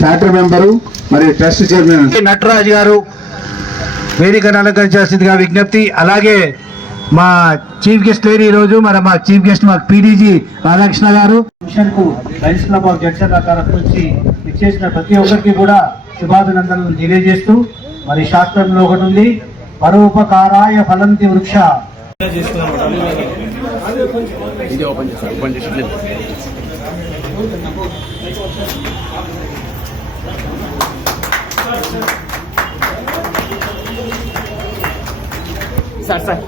Charter member మరియు trust chairman Nataraj గారు వేదికను అలంకరించాల్సిందిగా విజ్ఞప్తి. అలాగే మా చీఫ్ గెస్ట్ లేరు ఈరోజు, మా చీఫ్ గెస్ట్ మా పీడీజీ రాధాకృష్ణ గారు. లయన్స్ క్లబ్ ఆఫ్ జడ్చర్ల తరఫు నుంచి ఇచ్చేసిన ప్రతి ఒక్కరికి కూడా శుభాభినందనలు తెలియజేస్తూ, మరి శాస్త్రంలో ఒకటి ఉంది, పరోపకారాయ ఫలంతి వృక్ష. సార్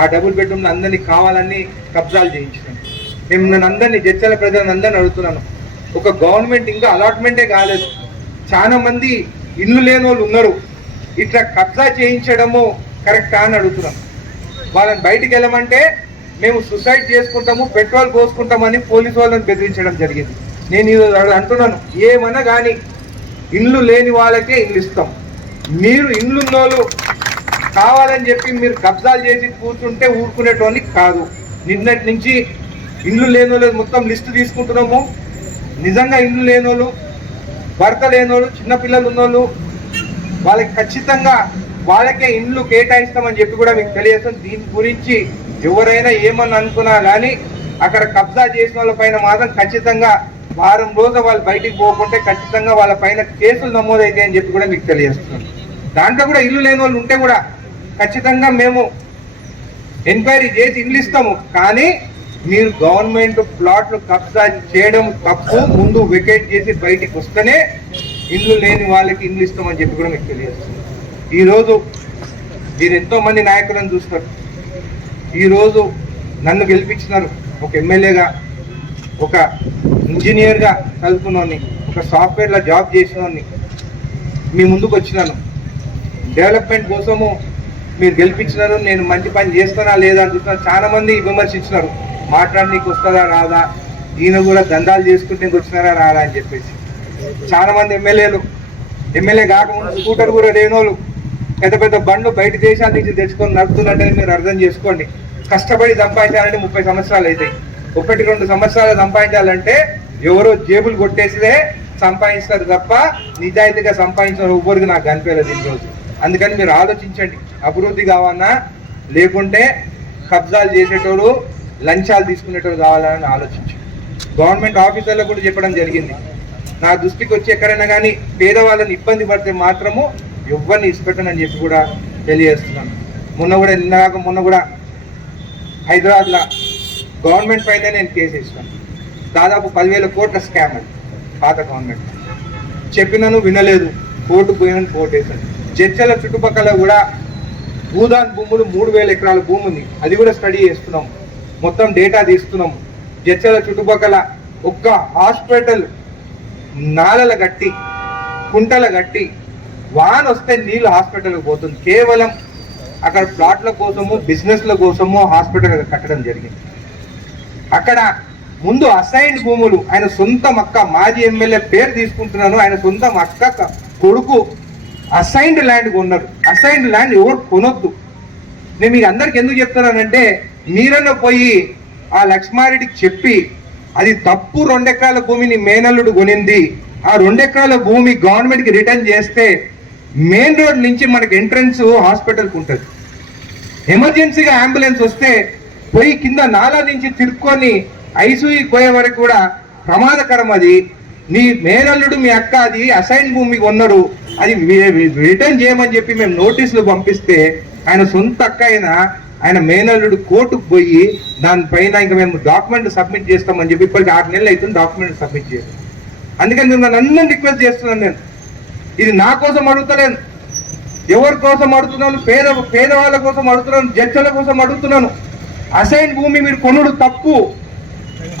ఆ డబుల్ బెడ్రూమ్ అందరినీ కావాలని కబ్జాలు చేయించినాం. మేము నన్ను అందరినీ జడ్చర్ల ప్రజలను అందరిని అడుగుతున్నాను, ఒక గవర్నమెంట్ ఇంకా అలాట్మెంటే కాలేదు, చాలా మంది ఇల్లు లేని వాళ్ళు ఉన్నారు, ఇట్లా కబ్జా చేయించడము కరెక్టా అని అడుగుతున్నాం. వాళ్ళని బయటికి వెళ్ళమంటే మేము సూసైడ్ చేసుకుంటాము, పెట్రోల్ పోసుకుంటామని పోలీసు వాళ్ళని బెదిరించడం జరిగింది. నేను ఈరోజు అంటున్నాను, ఏమన్నా కానీ ఇల్లు లేని వాళ్ళకే ఇల్లు ఇస్తాం. మీరు ఇల్లున్నోళ్ళు కావాలని చెప్పి మీరు కబ్జాలు చేసి కూర్చుంటే ఊరుకునేటోని కాదు. నిన్నటి నుంచి ఇల్లు లేనోళ్ళు మొత్తం లిస్టు తీసుకుంటున్నాము. నిజంగా ఇల్లు లేనోళ్ళు, భర్త లేనోళ్ళు, చిన్నపిల్లలు ఉన్నోళ్ళు వాళ్ళకి ఖచ్చితంగా వాళ్ళకే ఇండ్లు కేటాయిస్తామని చెప్పి కూడా మీకు తెలియజేస్తాం. దీని గురించి ఎవరైనా ఏమని అనుకున్నా కానీ అక్కడ కబ్జా చేసిన వాళ్ళ పైన మాత్రం ఖచ్చితంగా వారం రోజులు వాళ్ళు బయటికి పోకుంటే ఖచ్చితంగా వాళ్ళ పైన కేసులు నమోదైతాయి అని చెప్పి కూడా మీకు తెలియజేస్తున్నాం. దాంట్లో కూడా ఇల్లు లేని వాళ్ళు ఉంటే కూడా ఖచ్చితంగా మేము ఎంక్వైరీ చేసి ఇల్లు ఇస్తాము. కానీ మీరు గవర్నమెంట్ ప్లాట్లు కబ్జా చేయడం తప్పు, ముందు వెకేట్ చేసి బయటికి వస్తేనే ఇల్లు లేని వాళ్ళకి ఇల్లు ఇస్తామని చెప్పి కూడా మీకు తెలియజేస్తుంది. ఈరోజు మీరు ఎంతో మంది నాయకులను చూస్తారు. ఈరోజు నన్ను గెలిపించినారు, ఒక ఎమ్మెల్యేగా, ఒక ఇంజనీర్గా చదువుకున్నోని, ఒక సాఫ్ట్వేర్లో జాబ్ చేసినోని మీ ముందుకు వచ్చినాను. డెవలప్మెంట్ కోసము మీరు గెలిపించినారు, నేను మంచి పని చేస్తానా లేదా అని చూస్తున్నారు. చాలా మంది విమర్శించినారు, మాట్లాడనీకి వస్తుందా రాదా, ఈయన కూడా దందాలు చేసుకుంటే వచ్చినారా రాదా అని చెప్పేసి. చాలా మంది ఎమ్మెల్యే కాకముందు స్కూటర్ కూడా లేనోళ్ళు, పెద్ద పెద్ద బండ్లు బయట దేశాల నుంచి తెచ్చుకొని నడుపుతున్నట్టే మీరు అర్థం చేసుకోండి. కష్టపడి సంపాదించాలంటే 30 సంవత్సరాలు అవుతాయి. 1-2 సంవత్సరాలు సంపాదించాలంటే ఎవరో జేబులు కొట్టేసిదే సంపాదిస్తారు తప్ప నిజాయితీగా సంపాదించిన ఎవ్వరికి నాకు కనిపించలేదు ఈరోజు. అందుకని మీరు ఆలోచించండి, అభివృద్ధి కావాలన్నా లేకుంటే కబ్జాలు చేసేటోడు, లంచాలు తీసుకునేటోడు కావాలని ఆలోచించండి. గవర్నమెంట్ ఆఫీసర్లకు కూడా చెప్పడం జరిగింది, నా దృష్టికి వచ్చి ఎక్కడైనా కానీ పేదవాళ్ళని ఇబ్బంది పడితే మాత్రము ఎవరిని ఇష్టపెట్టనని చెప్పి కూడా తెలియజేస్తున్నాను. మొన్న కూడా హైదరాబాద్లో గవర్నమెంట్ పైన నేను కేసు వేసినాను. దాదాపు 10,000 కోట్ల స్కామ్ అది, పాత గవర్నమెంట్. చెప్పినాను వినలేదు, కోర్టు పోయినాను, కోర్టు వేసాను. జడ్చర్ల చుట్టుపక్కల కూడా భూదాన్ భూములు 3,000 ఎకరాల భూమి ఉంది, అది కూడా స్టడీ చేస్తున్నాం, మొత్తం డేటా తీస్తున్నాం. జడ్చర్ల చుట్టుపక్కల ఒక్క హాస్పిటల్ నాలల గట్టి, కుంటల గట్టి, వాన్ వస్తే నీళ్ళు హాస్పిటల్కి పోతుంది. కేవలం అక్కడ ప్లాట్ల కోసము, బిజినెస్ల కోసము హాస్పిటల్ కట్టడం జరిగింది. అక్కడ ముందు అసైన్డ్ భూములు, ఆయన సొంతం అక్క, మాజీ ఎమ్మెల్యే పేరు తీసుకుంటున్నాను, ఆయన సొంతం అక్క కొడుకు అసైన్డ్ ల్యాండ్ కొన్నారు. అసైన్డ్ ల్యాండ్ ఎవరు కొనొద్దు. నేను మీకు అందరికి ఎందుకు చెప్తున్నానంటే, మీరన్నా పోయి ఆ లక్ష్మారెడ్డికి చెప్పి అది తప్పు, 2 ఎకరాల భూమిని మేనల్లుడు కొనింది, ఆ 2 ఎకరాల భూమి గవర్నమెంట్కి రిటర్న్ చేస్తే మెయిన్ రోడ్ నుంచి మనకి ఎంట్రన్స్ హాస్పిటల్కి ఉంటుంది. ఎమర్జెన్సీగా అంబులెన్స్ వస్తే పోయి కింద నాలా నుంచి తిరుక్కొని ఐసీయూకి పోయే వరకు కూడా ప్రమాదకరం. అది నీ మేనల్లుడు, మీ అక్క అది అసైన్ భూమి కొన్నారు, అది రిటర్న్ చేయమని చెప్పి మేము నోటీసులు పంపిస్తే ఆయన సొంత అక్క అయినా ఆయన మేనల్లుడు కోర్టుకు పోయి దానిపైన ఇంకా మేము డాక్యుమెంట్ సబ్మిట్ చేస్తామని చెప్పి ఇప్పటికి 6 నెలలు అవుతుంది డాక్యుమెంట్ సబ్మిట్ చేయాలి. అందుకని మిమ్మల్ని అందరిని రిక్వెస్ట్ చేస్తున్నాను. నేను ఇది నా కోసం అడుగుతలేను, ఎవరి కోసం అడుగుతున్నాను, పేదవాళ్ళ కోసం అడుగుతున్నాను, జడ్జల కోసం అడుగుతున్నాను. అసైన్ భూమి మీరు కొనుడు తప్పు,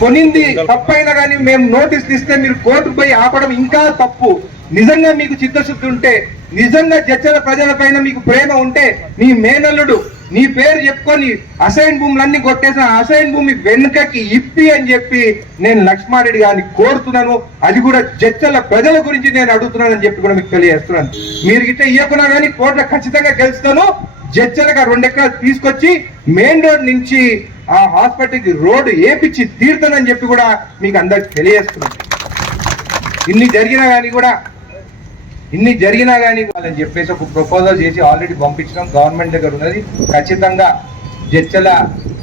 కొనింది తప్పైనా కానీ మేము నోటీస్ ఇస్తే మీరు కోర్టుకు పోయి ఆపడం ఇంకా తప్పు. నిజంగా మీకు చిత్తశుద్ధి ఉంటే, నిజంగా జడ్జల ప్రజలపైన మీకు ప్రేమ ఉంటే, నీ మేనల్లుడు నీ పేరు చెప్పుకొని అసైన్ భూములన్నీ కొట్టేసిన అసైన్ భూమి వెనుకకి ఇప్పి అని చెప్పి నేను లక్ష్మారెడ్డి గారిని కోరుతున్నాను. అది కూడా జడ్జల ప్రజల గురించి నేను అడుగుతున్నానని చెప్పి కూడా మీకు తెలియజేస్తున్నాను. మీరు గిట్ట ఇవ్వకున్నా కానీ కోర్టులో ఖచ్చితంగా గెలుస్తాను. జడ్జలుగా 2 ఎకరాలు తీసుకొచ్చి మెయిన్ రోడ్ నుంచి ఆ హాస్పిటల్కి రోడ్డు ఏపిచ్చి తీరుతానని చెప్పి కూడా మీకు అందరికి తెలియజేస్తున్నాను. ఇన్ని జరిగినా కానీ వాళ్ళని చెప్పేసి ఒక ప్రపోజల్ చేసి ఆల్రెడీ పంపించడం గవర్నమెంట్ దగ్గర ఉన్నది. ఖచ్చితంగా జడ్జల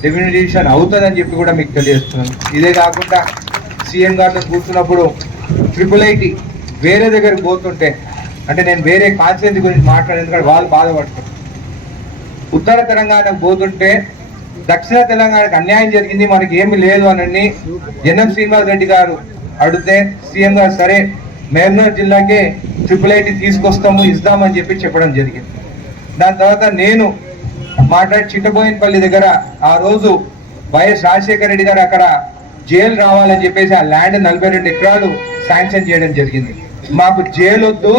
రెమ్యూనరేషన్ అవుతుందని చెప్పి కూడా మీకు తెలియజేస్తున్నాను. ఇదే కాకుండా సీఎం గారితో కూర్చున్నప్పుడు IIIT వేరే దగ్గరికి పోతుంటే, అంటే నేను వేరే కాన్స్టిట్యూన్సీ గురించి మాట్లాడేందుకంటే వాళ్ళు బాధపడుతున్నారు. ఉత్తర తెలంగాణకు పోతుంటే దక్షిణ తెలంగాణకు అన్యాయం జరిగింది, మనకి ఏమి లేదు అని ఎన్ఎం శ్రీనివాస్ రెడ్డి గారు అడిగితే సీఎం గారు సరే మహబూబ్నగర్ జిల్లాకే IIIT తీసుకొస్తాము, ఇద్దామని చెప్పి చెప్పడం జరిగింది. దాని తర్వాత నేను మాట్లాడి చిట్టబోయినపల్లి దగ్గర ఆ రోజు వైఎస్ రాజశేఖర రెడ్డి గారు అక్కడ జైలు రావాలని చెప్పేసి ఆ ల్యాండ్ 42 ఎకరాలు శాంక్షన్ చేయడం జరిగింది. మాకు జైలు వద్దు,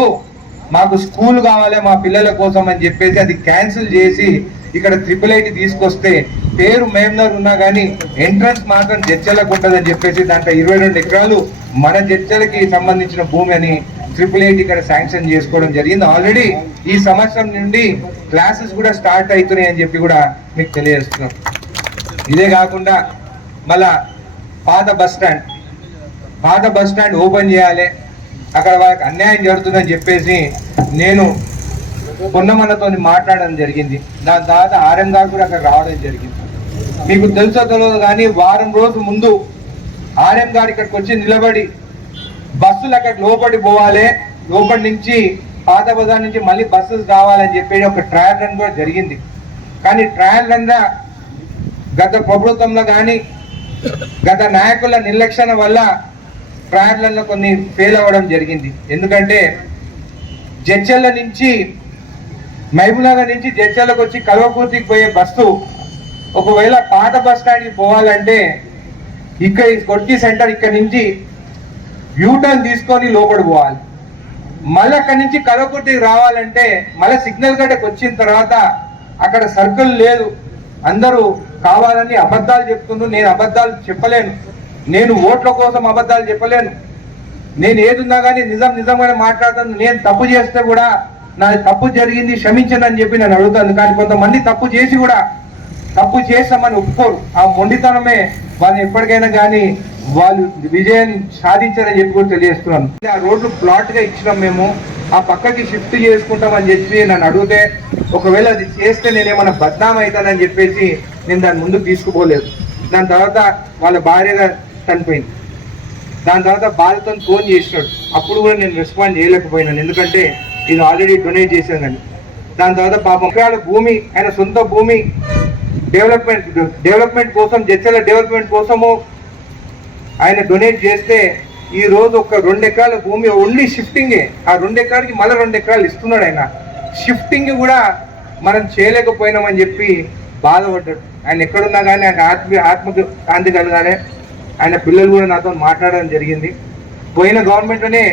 మాకు స్కూల్ కావాలి మా పిల్లల కోసం అని చెప్పేసి అది క్యాన్సిల్ చేసి ఇక్కడ IIIT తీసుకొస్తే పేరు మహబూబ్నగర్ ఉన్నా కానీ ఎంట్రన్స్ మాత్రం జడ్చలకు ఉంటుందని చెప్పేసి దాంట్లో 22 ఎకరాలు మన జడ్చలకి సంబంధించిన భూమి అని IIIT ఇక్కడ శాంక్షన్ చేసుకోవడం జరిగింది. ఆల్రెడీ ఈ సంవత్సరం నుండి క్లాసెస్ కూడా స్టార్ట్ అవుతున్నాయి అని చెప్పి కూడా మీకు తెలియజేస్తున్నాం. ఇదే కాకుండా మళ్ళా పాత బస్ స్టాండ్ ఓపెన్ చేయాలి, అక్కడ వాళ్ళకి అన్యాయం జరుగుతుందని చెప్పేసి నేను పొన్నమన్నతో మాట్లాడడం జరిగింది. దాని తర్వాత ఆర్ఎం గారు కూడా అక్కడ రావడం జరిగింది. మీకు తెలుసో తెలియదు కానీ వారం రోజుల ముందు ఆర్ఎం గారు ఇక్కడికి వచ్చి నిలబడి బస్సులు అక్కడ లోపలి పోవాలి, లోపలి నుంచి పాత బజార్ నుంచి మళ్ళీ బస్సులు రావాలని చెప్పి ఒక ట్రయల్ రన్ కూడా జరిగింది. కానీ ట్రయల్ రన్ గత ప్రభుత్వంలో కానీ గత నాయకుల నిర్లక్ష్యం వల్ల ట్రయల్ రన్ కొన్ని ఫెయిల్ అవ్వడం జరిగింది. ఎందుకంటే జడ్చర్ల నుంచి మహబూబ్నగర్ నుంచి జడ్చర్లకు వచ్చి కల్వకుర్తికి పోయే బస్సు ఒకవేళ పాత బస్ స్టాండ్కి పోవాలంటే ఇక్కడ కొట్టి సెంటర్ ఇక్కడ నుంచి యూటర్న్ తీసుకొని లోపడి పోవాలి. మళ్ళీ అక్కడి నుంచి కల్వకుర్తికి రావాలంటే మళ్ళీ సిగ్నల్ గడ్డకు వచ్చిన తర్వాత అక్కడ సర్కిల్ లేదు. అందరూ కావాలని అబద్ధాలు చెప్తున్నారు. నేను అబద్ధాలు చెప్పలేను, నేను ఓట్ల కోసం అబద్ధాలు చెప్పలేను. నేను ఏదున్నా కానీ నిజంగానే మాట్లాడుతాను. నేను తప్పు చేస్తే కూడా నాది తప్పు జరిగింది క్షమించను అని చెప్పి నేను అడుగుతాను. కానీ కొంతమంది తప్పు చేసి కూడా తప్పు చేస్తామని ఒప్పుకోరు. ఆ మొండితనమే వాళ్ళు ఎప్పటికైనా కానీ వాళ్ళు విజయం సాధించారని చెప్పి కూడా తెలియజేస్తున్నాను. ఆ రోడ్లు ప్లాట్ గా ఇచ్చినాం మేము, ఆ పక్కకి షిఫ్ట్ చేసుకుంటామని చెప్పి నన్ను అడిగితే ఒకవేళ అది చేస్తే నేనేమన్నా బద్నాం అవుతానని చెప్పేసి నేను దాని ముందుకు తీసుకుపోలేదు. దాని తర్వాత వాళ్ళ భార్యగా చనిపోయింది. దాని తర్వాత బాధతో ఫోన్ చేసినాడు, అప్పుడు కూడా నేను రెస్పాండ్ చేయలేకపోయినాను, ఎందుకంటే ఇది ఆల్రెడీ డొనేట్ చేశాను. దాని తర్వాత పాపం ఎకరాల భూమి, ఆయన సొంత భూమి డెవలప్మెంట్ కోసం జడ్చల డెవలప్మెంట్ కోసము ఆయన డొనేట్ చేస్తే ఈ రోజు ఒక 2 ఎకరాల భూమి ఓన్లీ షిఫ్టింగే, ఆ 2 ఎకరాలకి మళ్ళీ 2 ఎకరాలు ఇస్తున్నాడు. ఆయన షిఫ్టింగ్ కూడా మనం చేయలేకపోయినామని చెప్పి బాధపడ్డాడు. ఆయన ఎక్కడున్నా కానీ ఆయన ఆత్మకు శాంతి కలగాలి. ఆయన పిల్లలు కూడా నాతో మాట్లాడడం జరిగింది. పోయిన గవర్నమెంట్లోనే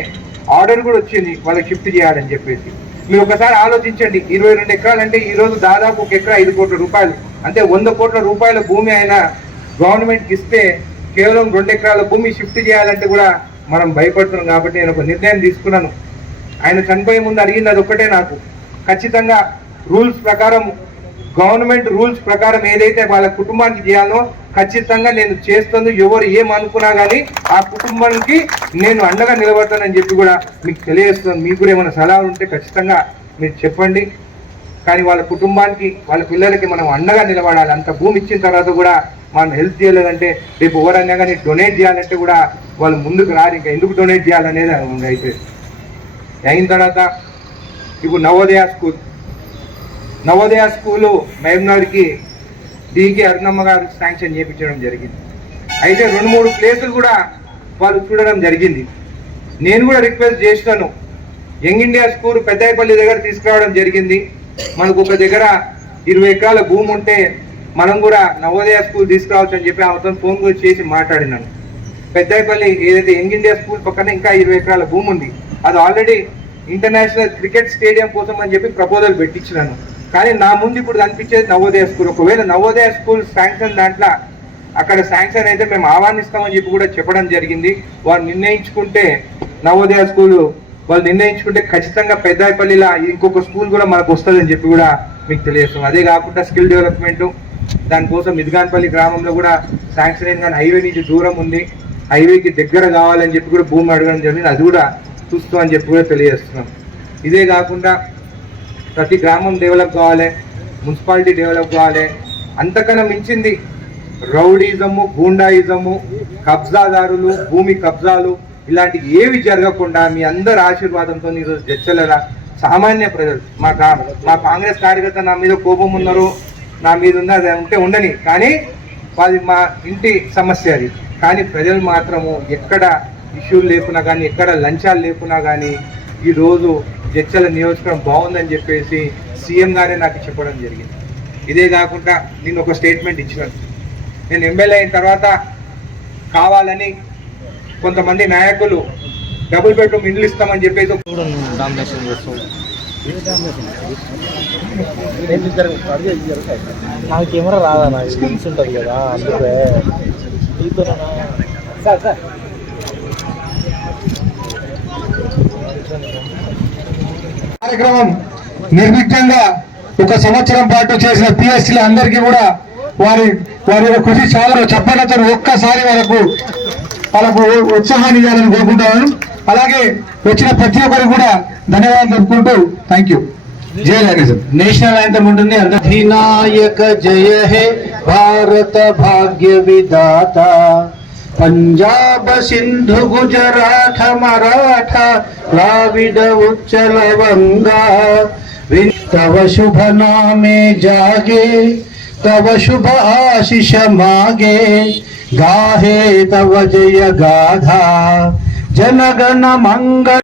ఆర్డర్ కూడా వచ్చింది వాళ్ళకి షిఫ్ట్ చేయాలని చెప్పేసి. మీరు ఒకసారి ఆలోచించండి, 22 ఎకరాలు అంటే ఈ రోజు దాదాపు 1 ఎకరా 5 కోట్ల రూపాయలు, అంటే 100 కోట్ల రూపాయల భూమి ఆయన గవర్నమెంట్కి ఇస్తే కేవలం 2 ఎకరాల భూమి షిఫ్ట్ చేయాలంటే కూడా మనం భయపడుతున్నాం. కాబట్టి నేను ఒక నిర్ణయం తీసుకున్నాను. ఆయన చనిపోయే ముందు అడిగింది అది ఒక్కటే, నాకు ఖచ్చితంగా రూల్స్ ప్రకారం గవర్నమెంట్ రూల్స్ ప్రకారం ఏదైతే వాళ్ళ కుటుంబానికి చేయాలో ఖచ్చితంగా నేను చేస్తాను. ఎవరు ఏమనుకున్నా కానీ ఆ కుటుంబానికి నేను అండగా నిలబడతానని చెప్పి కూడా మీకు తెలియజేస్తున్నాను. మీకు కూడా ఏమైనా సలహాలు ఉంటే ఖచ్చితంగా మీరు చెప్పండి. కానీ వాళ్ళ కుటుంబానికి వాళ్ళ పిల్లలకి మనం అండగా నిలబడాలి. అంత భూమి ఇచ్చిన తర్వాత కూడా మనం హెల్ప్ చేయలేదంటే రేపు ఎవరైనా కానీ డొనేట్ చేయాలంటే కూడా వాళ్ళు ముందుకు రారు. ఇంకా ఎందుకు డొనేట్ చేయాలనేది ఉంది. అయితే అయిన తర్వాత ఇప్పుడు నవోదయ స్కూలు మహబూబ్నగర్కి డికి అరుణమ్మ గారు శాంక్షన్ చేయించడం జరిగింది. అయితే 2-3 ప్లేసులు కూడా వాళ్ళు చూడడం జరిగింది. నేను కూడా రిక్వెస్ట్ చేస్తాను, యంగ్ ఇండియా స్కూల్ పెద్దాయపల్లి దగ్గర తీసుకురావడం జరిగింది. మనకు ఒక దగ్గర 20 ఎకరాల భూమి ఉంటే మనం కూడా నవోదయ స్కూల్ తీసుకురావచ్చు అని చెప్పి ఆమెతో ఫోన్ కూడా చేసి మాట్లాడినాను. పెద్దాయపల్లి ఏదైతే యంగ్ ఇండియా స్కూల్ పక్కన ఇంకా 20 ఎకరాల భూమి ఉంది, అది ఆల్రెడీ ఇంటర్నేషనల్ క్రికెట్ స్టేడియం కోసం అని చెప్పి ప్రపోజల్ పెట్టించినాను. కానీ నా ముందు ఇప్పుడు కనిపించేది నవోదయ స్కూల్. ఒకవేళ నవోదయ స్కూల్ శాంక్షన్ దాంట్లో అక్కడ శాంక్షన్ అయితే మేము ఆహ్వానిస్తామని చెప్పి కూడా చెప్పడం జరిగింది. వాళ్ళు నిర్ణయించుకుంటే నవోదయ స్కూల్ వాళ్ళు నిర్ణయించుకుంటే ఖచ్చితంగా పెద్దాయపల్లిలో ఇంకొక స్కూల్ కూడా మనకు వస్తుందని చెప్పి కూడా మీకు తెలియజేస్తాం. అదే కాకుండా స్కిల్ డెవలప్మెంట్ దానికోసం మిద్గాన్పల్లి గ్రామంలో కూడా శాంక్షన్ అయింది, కానీ హైవే నుంచి దూరం ఉంది, హైవేకి దగ్గర కావాలని చెప్పి కూడా భూమి అడగడం జరిగింది. అది కూడా చూస్తామని చెప్పి కూడా తెలియజేస్తున్నాం. ఇదే కాకుండా ప్రతి గ్రామం డెవలప్ కావాలి, మున్సిపాలిటీ డెవలప్ కావాలి. అంతకన్నా మించింది రౌడీజము, గూండాయిజము, కబ్జాదారులు, భూమి కబ్జాలు ఇలాంటివి ఏవి జరగకుండా మీ అందరి ఆశీర్వాదంతో ఈరోజు జడ్చర్ల సామాన్య ప్రజలు మా కాంగ్రెస్ కార్యకర్త నా మీద కోపం ఉన్నారు, నా మీద ఉన్నది ఉంటే ఉండని, కానీ అది మా ఇంటి సమస్య అది. కానీ ప్రజలు మాత్రము ఎక్కడ ఇష్యూలు లేకున్నా కానీ, ఎక్కడ లంచాలు లేకున్నా కానీ ఈరోజు జడ్చర్ల నియోజకవర్గం బాగుందని చెప్పేసి సీఎం గారే నాకు చెప్పడం జరిగింది. ఇదే కాకుండా నేను ఒక స్టేట్మెంట్ ఇచ్చినాను, నేను ఎమ్మెల్యే అయిన తర్వాత కావాలని కొంతమంది నాయకులు డబుల్ బెడ్రూమ్ ఇండ్లు ఇస్తామని చెప్పేసి నాకు కెమెరా రాదా, నాకు స్కిల్స్ ఉంటుంది కదా, అందుకే సార్ కార్యక్రమం నిర్విఘ్నంగా 1 సంవత్సరం పాటు చేసిన పిఎస్సీల అందరికీ కూడా వారి కృషి చాలా చెప్పడంతో ఒక్కసారి వాళ్ళకు ఉత్సాహాన్ని ఇవ్వాలని కోరుకుంటాను. అలాగే వచ్చిన ప్రతి ఒక్కరికి కూడా ధన్యవాదాలు చెప్పుకుంటూ థ్యాంక్ యూ. జై జగన్. నేషనల్ యాంథమ్ ఉంటుంది. అధినాయక జయ హే భారత భాగ్య విధాత, పంజాబ్ సింధు గుజరాఠ మరాఠ ద్రావిడ ఉచ్చల వంగా, तव शुभ नामे जागे तव शुभ आशीष मागे, गाहे तव जय गाथा जनगण मंगल.